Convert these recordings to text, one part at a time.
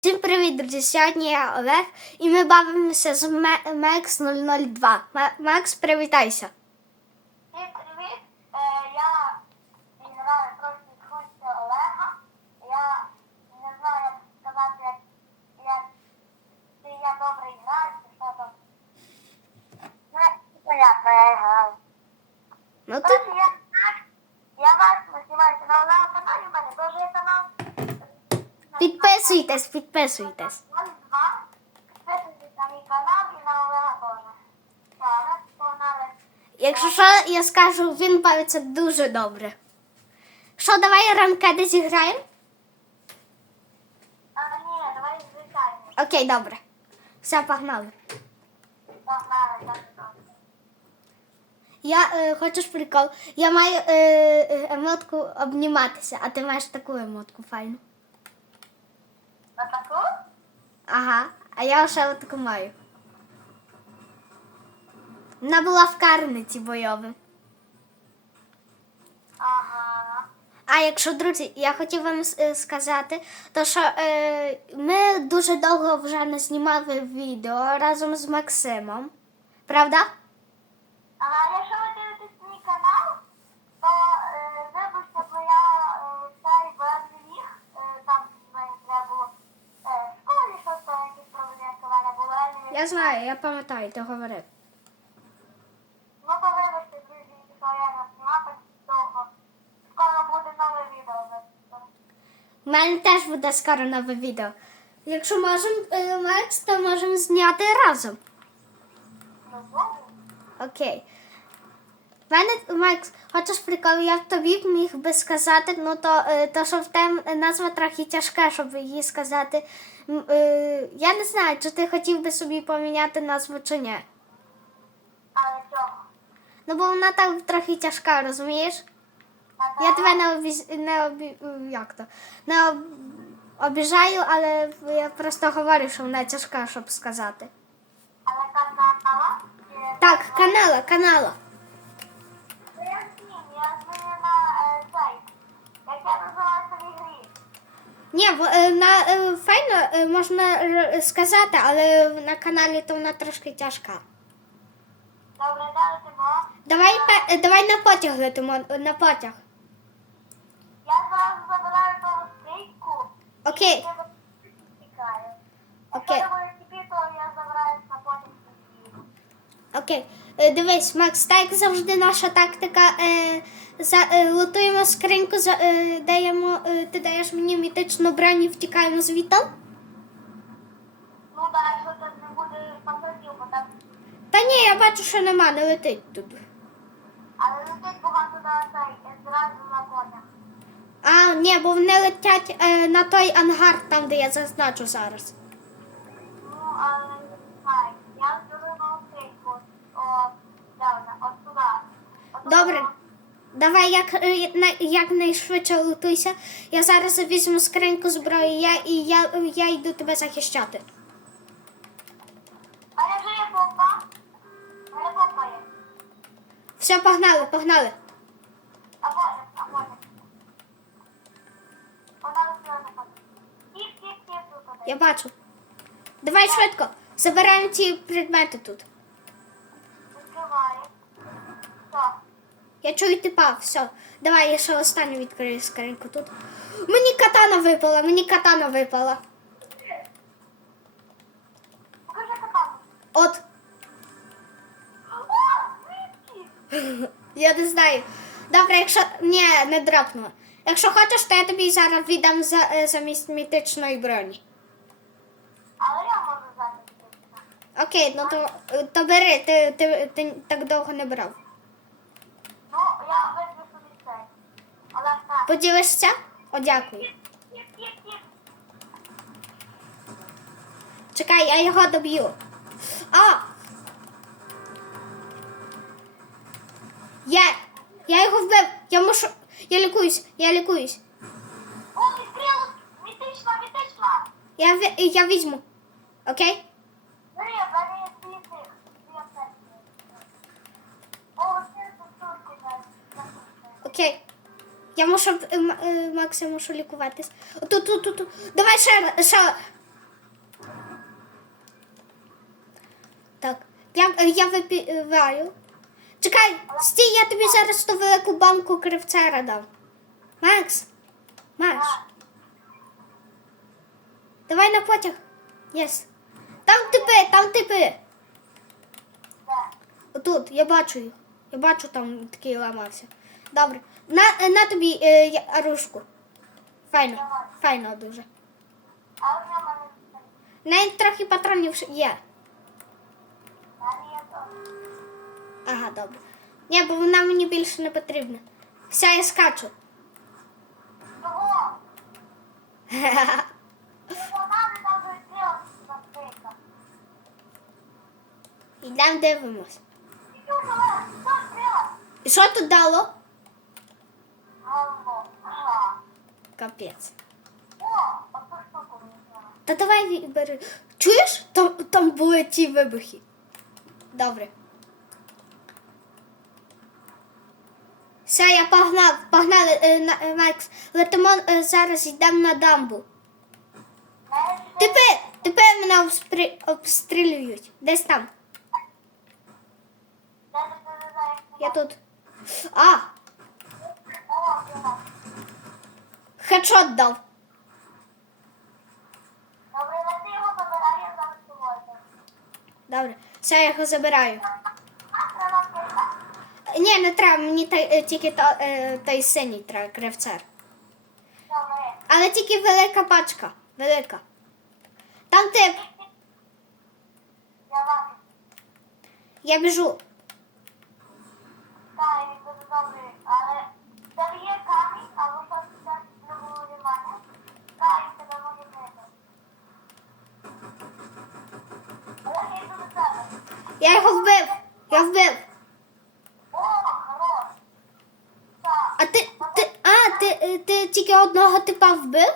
Всім привіт, друзі! Сьогодні я Олег і ми бавимося з Ме- Мекс 002. Ме- Мекс, привітайся. Всім привіт! Е, я граю трошки крутя Олега. Я не знаю, як сказати, як, чи я добре граю, чи що там. Ну, понятно, я граю. Ну ти я Макс, я Макс, ви знімаєте на Олега каналі, у мене теж є канал. Підписуйтесь, підписуйтесь. Підписуйтесь на мій канал і на Олега теж. Зараз погнали. Якщо що, я скажу, він бавиться дуже добре. Що, давай ранкеди зіграємо? А, ні, давай звичайно. Окей, добре. Все, погнали. Погнали, так, так. Я е, хочеш прикол. Я маю е, е, емотку обніматися, а ти маєш таку емотку файну. Ага, а я ще таку маю. Вона була в карниці бойові. Ага. А якщо, друзі, я хотів вам е, сказати, то що е, ми дуже довго вже не знімали відео разом з Максимом. Правда? Ага, якщо ви я. Знаю, я пам'ятаю, ти говорив. Ну то вибачте, друзі, не знімав довго. Скоро буде нове відео. У мене теж буде скоро нове відео. Якщо можемо, е, Макс, то можемо зняти разом. Окей. В Мене, Макс, хочеш прикол, я тобі міг би сказати, ну то, е, то що в тем назва трохи тяжка, щоб її сказати. М, е, Я не знаю, чи ти хотів би собі поміняти назву чи ні. Але чого? Ну бо вона так трохи тяжка, розумієш? Ага. Я тебе не обіз... не обі... як то? Не об... обіжаю, але я просто говорю, що вона тяжка, щоб сказати. Але канала? Так, канала, канала. Ну, Я знім, я змінила е, цей. Як я називаюся в ігрі. Ні, е, на е, файно е, можна сказати, але на каналі то вона трошки тяжка. Добре, далі ти мова. Давай давай на потяг летимо, на потяг. Я зараз забираю стейку. Окей. Окей. Окей. Дивись, Макс, так завжди наша тактика. Е, лутуємо скриньку, за, е, даємо, е, ти даєш мені мітичну броню і втікаємо звідти. Ну так, якщо тут не буде пасажів, бо там. Та ні, я бачу, що нема, не летить тут. Але летить багато на цей, е, зразу на потім. А, ні, бо вони летять е, на той ангар, там, де я зазначу зараз. Ну, але не знаю. Я. О? От туди. От туди. Добре. Давай як, е, якнайшвидше лутуйся. Я зараз візьму скриньку зброї я, і я, я йду тебе захищати. А я вже є. У мене є. Все, погнали, погнали. А потім, а. Тіп, тіп, тіп, тут один. Я бачу. Давай швидко. Забираємо ці предмети тут. Я чую типа, все. Давай я ще останню відкрию скриньку тут. Мені катана випала, мені катана випала. Покажи катану. От, я не знаю. Добре, якщо. Ні, не драпнула. Якщо хочеш, то я тобі зараз віддам за, е, замість мітичної броні. Але я можу взяти. Окей, ну то, то бери, ти, ти, ти так довго не брав. Ну, я візьму собі цей. Але так. Поділишся? О, дякую. Чекай, я його доб'ю. А! Я, я його вбив. Я мушу. Я лікуюсь, я лікуюсь. О, відкрило. Мітична, мітична. Я, я візьму. Окей? Бери, бери. О, тут. Окей. Я мушу е, е, Макс, я мушу лікуватись. Тут, тут, тут. тут. Давай ще, ще. Так. Я е, я випиваю. Чекай, стій, я тобі зараз ту велику банку кривцера дам. Макс, Макс. Давай на потяг. Єс. Там типи, там типи. Отут, я бачу їх. Я бачу, там такий ламався. Добре. На, на тобі е, оружку. Файно. Файно дуже. Навіть трохи патронів є. Ага, добре. Ні, бо вона мені більше не потрібна. Все, я скачу. Йдемо дивимось. І що тут дало? Говно. Ага. Капець. Та давай бери. Чуєш? Там, там були ті вибухи. Добре. Все, я погнав. Погнали, е, на, е, Макс. Летимо е, зараз йдемо на дамбу. Тепер, тепер мене обспри... обстрілюють. Десь там. Я тут. А. хедшот дав. Добре, лети його забирай, я зараз тобою. Добре. Все, я його забираю. Ні, не треба, мені та, е, тільки та, е, той синій треба, кривцер. Добре. Але тільки велика пачка. Велика. Там тип. Я вам. Я біжу. Так, він буде добрий, але камінь, або щось там не було від мене. Так, він тебе може бити. Але я його вбив. Я вбив. А ти. ти а, ти, е, ти тільки одного типа вбив?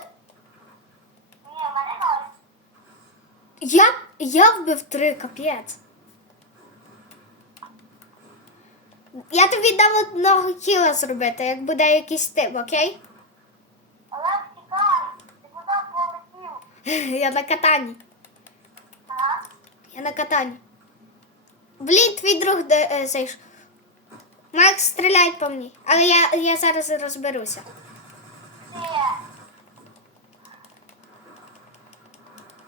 Я, я вбив три, капець. Я тобі дам одного кіла зробити, як буде якийсь тип, окей? Олег, Я на катанні. Ага. Я на катанні. Блін, твій друг де, е, зайшов. Макс, стріляй по мені. Але я, я зараз розберуся.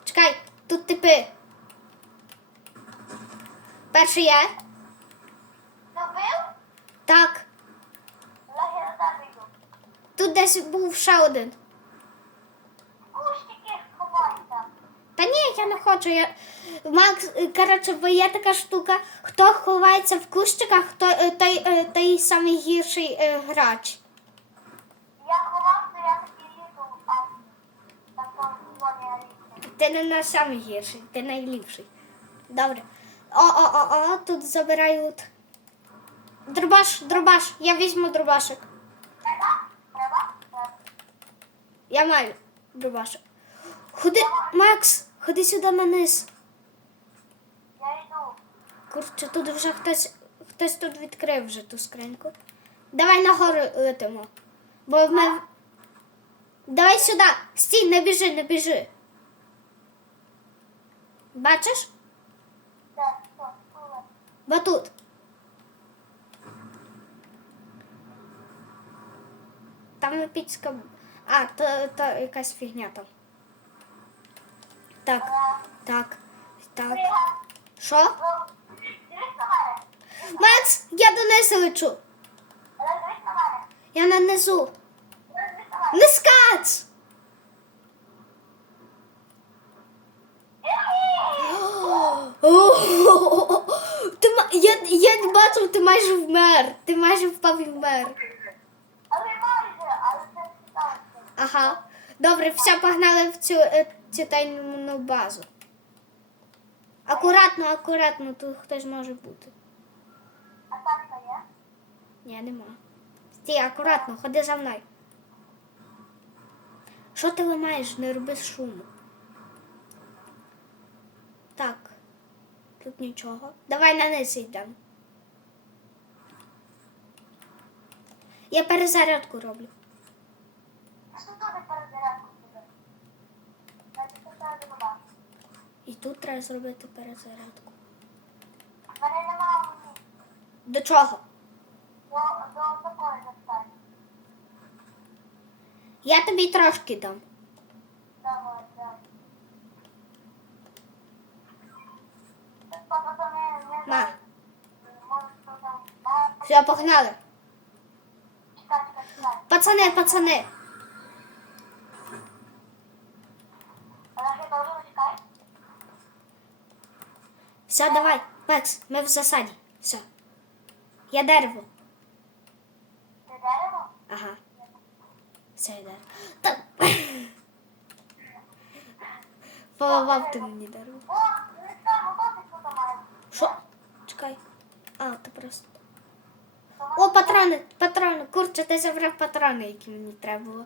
Чекай, тут типи. Перший я. Добив? Так. Тут десь був ще один. Та ні, я не хочу. Я... Макс, коротше, бо є така штука, хто ховається в кущиках, той, е, той, е, той самий гірший е, грач. Я ховався, я такий літу, а на тому. Ти не на самий гірший, ти найліпший. Добре. О, о, о, о, тут забирають. Дробаш, дробаш. Я візьму дробашик. Треба? Треба? Треба. Я маю дробашик. Ходи, Макс, ходи сюди на низ. Я йду. Курче, тут вже хтось, хтось тут відкрив вже ту скриньку. Давай нагору летимо. Бо ми. Давай сюди. Стій, не біжи, не біжи. Бачиш? Так, що? Коли? Бо тут. Там епічка. А, то, то якась фігня там. Так, так, так. Що? Макс, я донизу лечу. Я на низу. Олег, дивись на мене. Не скач! Ти, я, я бачив, ти майже вмер. Ти майже впав і вмер. Ага. Добре, все, погнали в цю, е, цю тайну базу. Акуратно, акуратно, тут хтось може бути. А тачка є? Ні, нема. Стій, акуратно, ходи за мною. Що ти ламаєш? Не роби шуму. Так. Тут нічого. Давай на низ йдемо. Я перезарядку роблю. А що тут перезарядку буде? Значить, це треба додати. І тут треба зробити перезарядку. мене немає. До чого? До, до такої достатньо. Я тобі трошки дам. Давай, давай. На. Все, погнали. Пацани, пацани. Вона ще теж чекай. Все, давай. Макс, ми в засаді. Все. Я дерево. Ти дерево? Ага. Все, я дерево. Та... Поламав ти мені дерево. О, не знаю, тут. Що? Чекай. А, ти просто. О, патрони, патрони. Курче, ти забрав патрони, які мені треба було.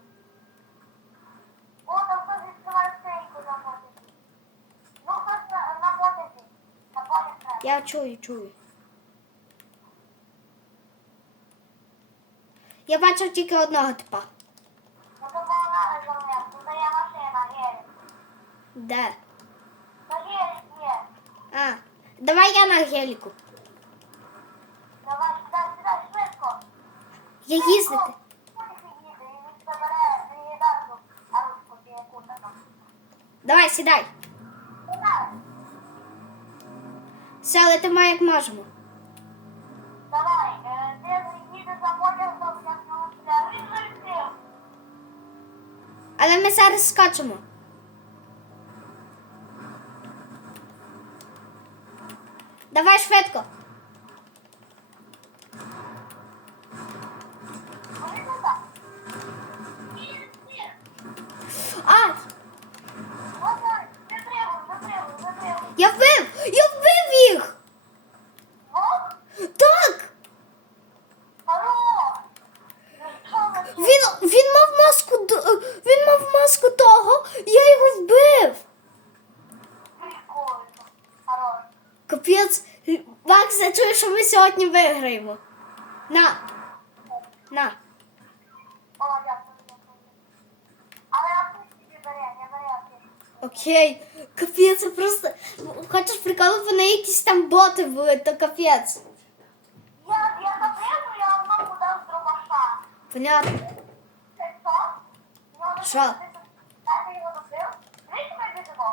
О, там хтось відкриває скриньку на мотиці. Ну, хтось на, на мотиці. На полі треба. Я чую, чую. Я бачив тільки одного типа. Ну, то погнали за мною. Тут є машина, гелік. Де? То гелік є. А, давай я на геліку. Давай, сідай, сідай, швидко. Я їздити. Куди їде? І Все, летимо як можемо. Давай, е, ти їдеш за потягом, як йти. Але ми зараз скачемо. Давай швидко. А, Ось, не треба, не треба, не треба. я вбив! Я вбив їх! Вовк? Так! Хорош! Ну, що ви тут? Він, він мав маску д- він мав маску того, я його вбив. Прикольно. Хорош. Капець, Макс, я чую, що ми сьогодні виграємо. На, на. Окей. Капець, просто. Хочеш приколи, вони якісь там боти були, то капець. Я, я запрягну, я одному дав з дробаша. Понятно. Це що? Що? Дайте його добив. Знаєш, ми.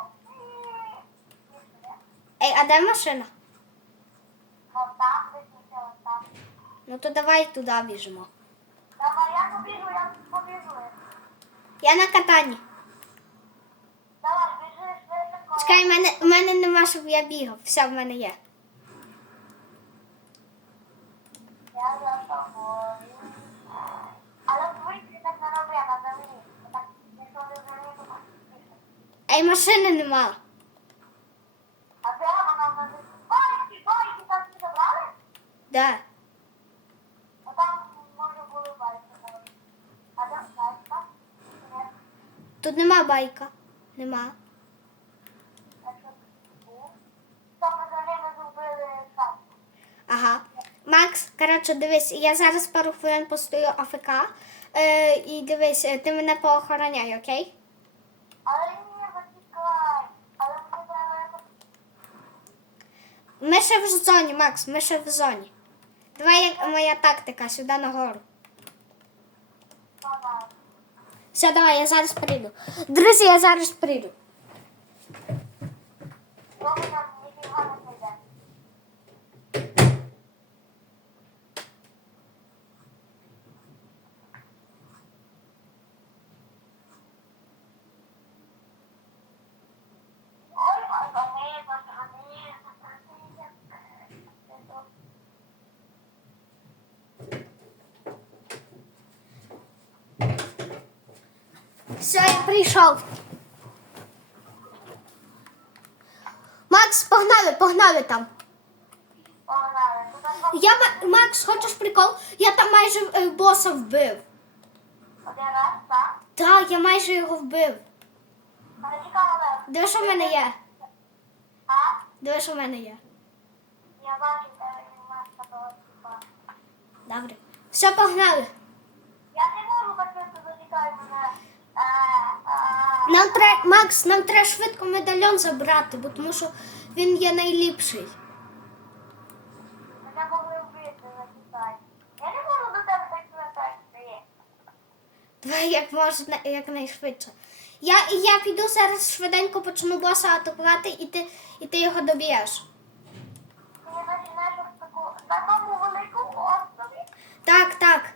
Ей, а де машина? Вон там. Ну то давай туди біжимо. Давай, я побіжу, я побіжу. Я на катанні. Давай, біжи швидко. Чекай, в мене, в мене нема, щоб я бігав. Все в мене є. Я за тобою. Але звикли так не роби, на землі. Так, якщо не землі, то так. Ей, машини нема. А де вона в нас? Байки, байки, там всі забрали? Де? А там, може, були байки. навіть. А де байка? Ні. Тут нема байка. Нема. Ага. Макс, коротше, дивись, я зараз пару хвилин постою АФК. Е, і дивись, е, ти мене поохороняй, окей? Але ні, зачекай. Але. Ми ще в зоні, Макс, ми ще в зоні. Давай як моя тактика сюди нагору. Давай. Все, давай, я зараз прийду. Друзі, я зараз прийду. Дома нам ніфіга не прийде. Ой, пацани, пацани, пацани. Все, я прийшов. Макс, погнали, погнали там. Погнали. Я Ма- Макс, хочеш прикол? Я там майже е, боса вбив. один раз, так? Так, я майже його вбив. Але чекала, Диви, що в мене є. А? Диви, що в мене є. Я бачу, де немає такого типа. Добре. Все, погнали. Я не можу так швидко зачекай мене. Нам треба, Макс, нам треба швидко медальон забрати, бо тому що він є найліпший. Мене могли вбити на Я не можу до тебе так звертатися. Давай як можна, якнайшвидше. Я я піду зараз швиденько почну боса атакувати і ти і ти його доб'єш. Так, так.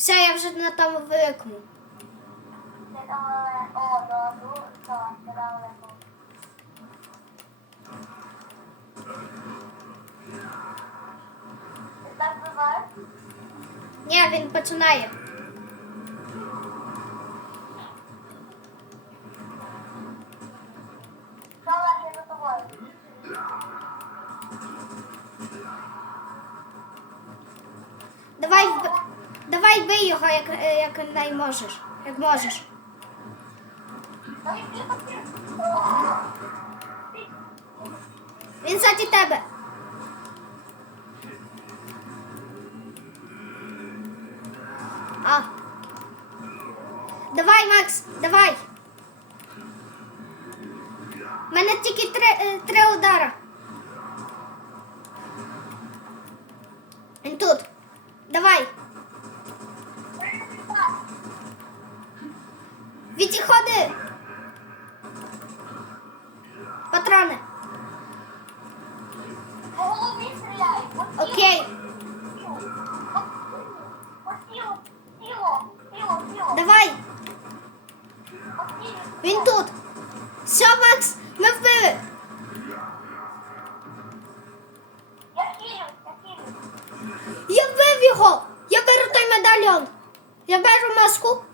Все, я вже на. Там буваєш? Ні, він починає. Як, е, як най можеш. Як можеш. Він ззаді тебе. А. Давай, Макс, давай. У мене тільки три, е, три удара. Вбив. Я беру той медальйон. Я беру маску.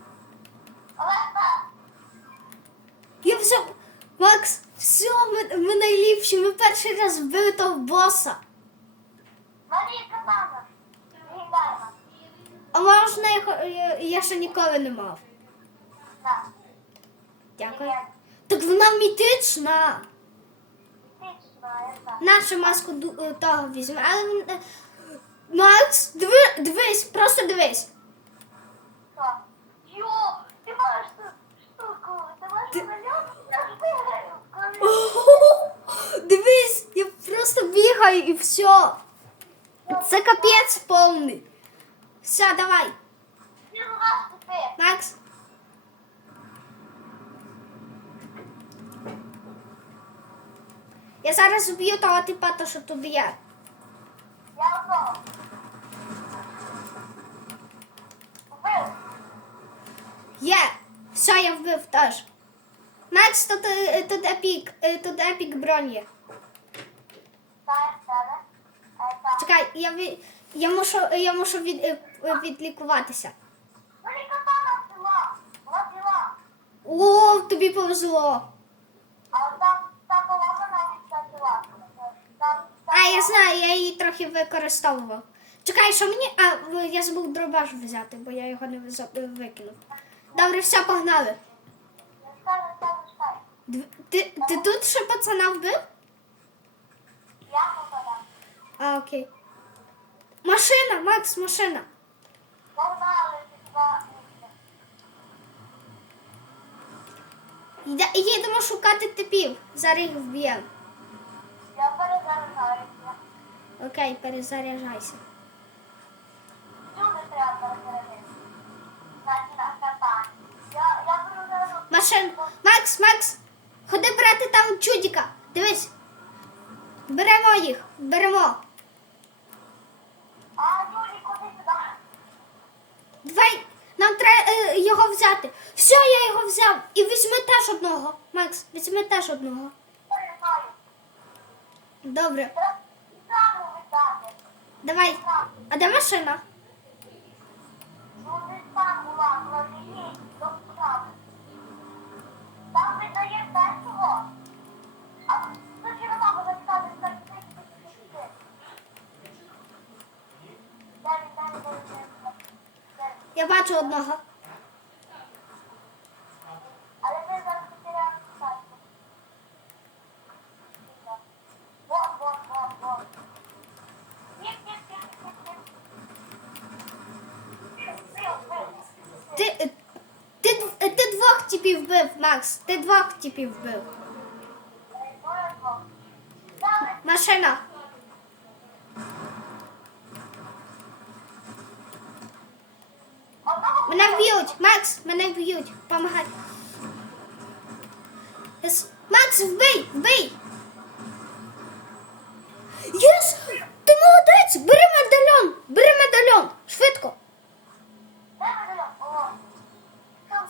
Я взяв. Макс, все, ми, ми найліпші. Ми перший раз вбили того боса. А можна. Я, я ще ніколи не мав. Дякую. Так вона мітична. Нашу маску е, того візьме. Але він. е, Макс, диви, дивись, просто дивись. Що? Йо, ти маєш цю штуку. Ти маєш медальйон? Я ж виграю. Коли- Дивись, я просто бігаю і все. Це капець повний. Все, давай. Ти наш тепер. Макс. Я зараз уб'ю того типа, то що тут є. Я одного. Є. Все, я вбив теж. Макс, тут, е, тут епік, е, тут епік бронь є. Чекай, я, ві- я мушу, я мушу від, е, відлікуватися. О, тобі повезло. А, я знаю, я її трохи використовував. Чекай, що мені. А, я забув дробаш взяти, бо я його не викинув. Добре, все, погнали. Дв- Ти, ти тут ще пацана вбив? Я попадам. А, окей. Машина, Макс, машина. Погнали, хіба Йде- Їдемо шукати типів. Зараз їх вб'ємо. Я перезаряджаюся. Окей, перезаряджайся. Цю не треба перезарядити. Значить, на катані. Я, я перезаряджу. Машин. Макс, Макс, ходи брати там чудіка. Дивись. Беремо їх. Беремо. Давай, нам треба е, його взяти. Все, я його взяв. І візьми теж одного. Макс, візьми теж одного. Добре. Давай. А де машина? Ну, не там була, коли їдь до справи. Там видає пекло. А тут чи вона буде сказати, що це ти Де де він? Де він? Я бачу одного. Але ти зараз потеряв статку. Вон, вон, вон, вон. Ні, ні, ні, ні, ні. Бив, бив. Ти, е, ти, д- ти типів вбив, Макс. Ти двох типів вбив. Машина. Мене вб'ють. Макс, мене вб'ють. Помагай. Макс, вбий, вбий. Єс! Ти молодець! Бери медальон! Бери медальон! Швидко! Де ви? О.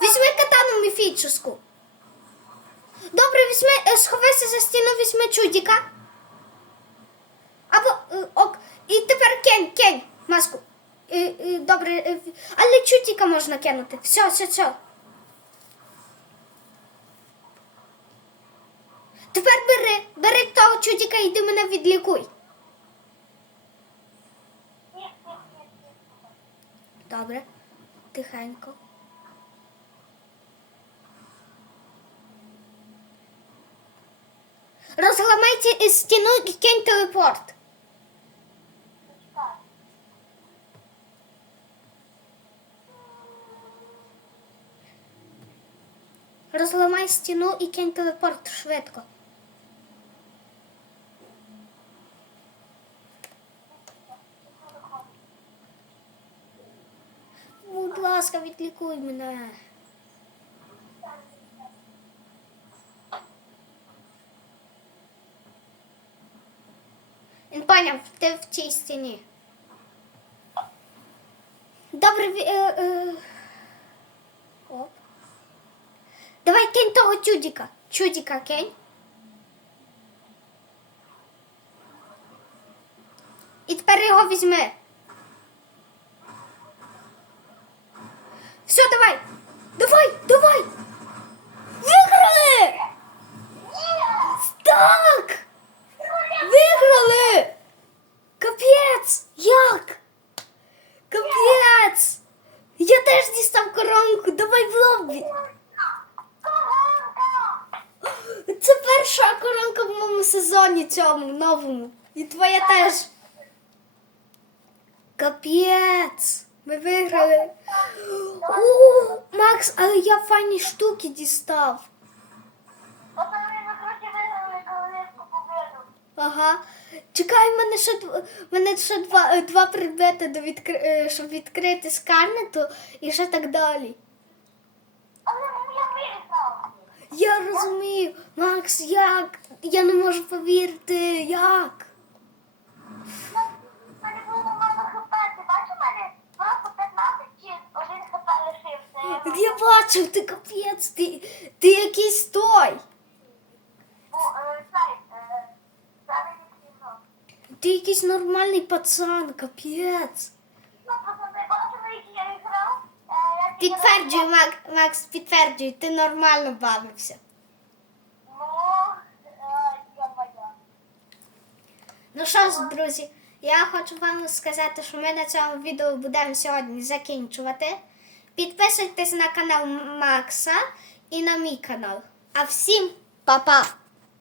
Візьми катану міфічну. Добре, візьми, е, сховайся за стіну, візьми чудіка. Або е, ок. І тепер кень, кень, маску. Е, е, добре, але чудіка можна кинути. Все, все, все. Тепер бери, бери того чудіка і йди мене відлікуй. Добре, тихенько. Розламайте стіну і кинь телепорт. Розламай стіну і кинь телепорт швидко. Будь ласка, відлікуй мене. Він поняв, ти в цій стіні. Добре, е, е... Оп. Давай кинь того чудика. Чудика кинь. І тепер його візьми. Все, давай. Давай, давай. Виграли! Так! Виграли! Капець! Як? Капець! Я теж дістав коронку. Давай в. Це перша коронка в моєму сезоні цьому новому. І твоя теж. Капець. Ми виграли. О, Макс, але я файні штуки дістав. Ага. Чекай, в мене ще, в мене ще два, е, два предмети, до відкри... е, щоб відкрити з карнету і ще так далі. Але я виграв. Я розумію, Макс, як? Я не можу повірити, як? Мене було мало хп. Ти бачиш, у мене просто 15 чи один хп лишився. Я бачив, ти капець, ти, ти якийсь той. Ти якийсь нормальний пацан, капець. Підтверджую, Мак, Макс, підтверджую, ти нормально бавився. Ну що ж, друзі, я хочу вам сказати, що ми на цьому відео будемо сьогодні закінчувати. Підписуйтесь на канал Макса і на мій канал. А всім па-па!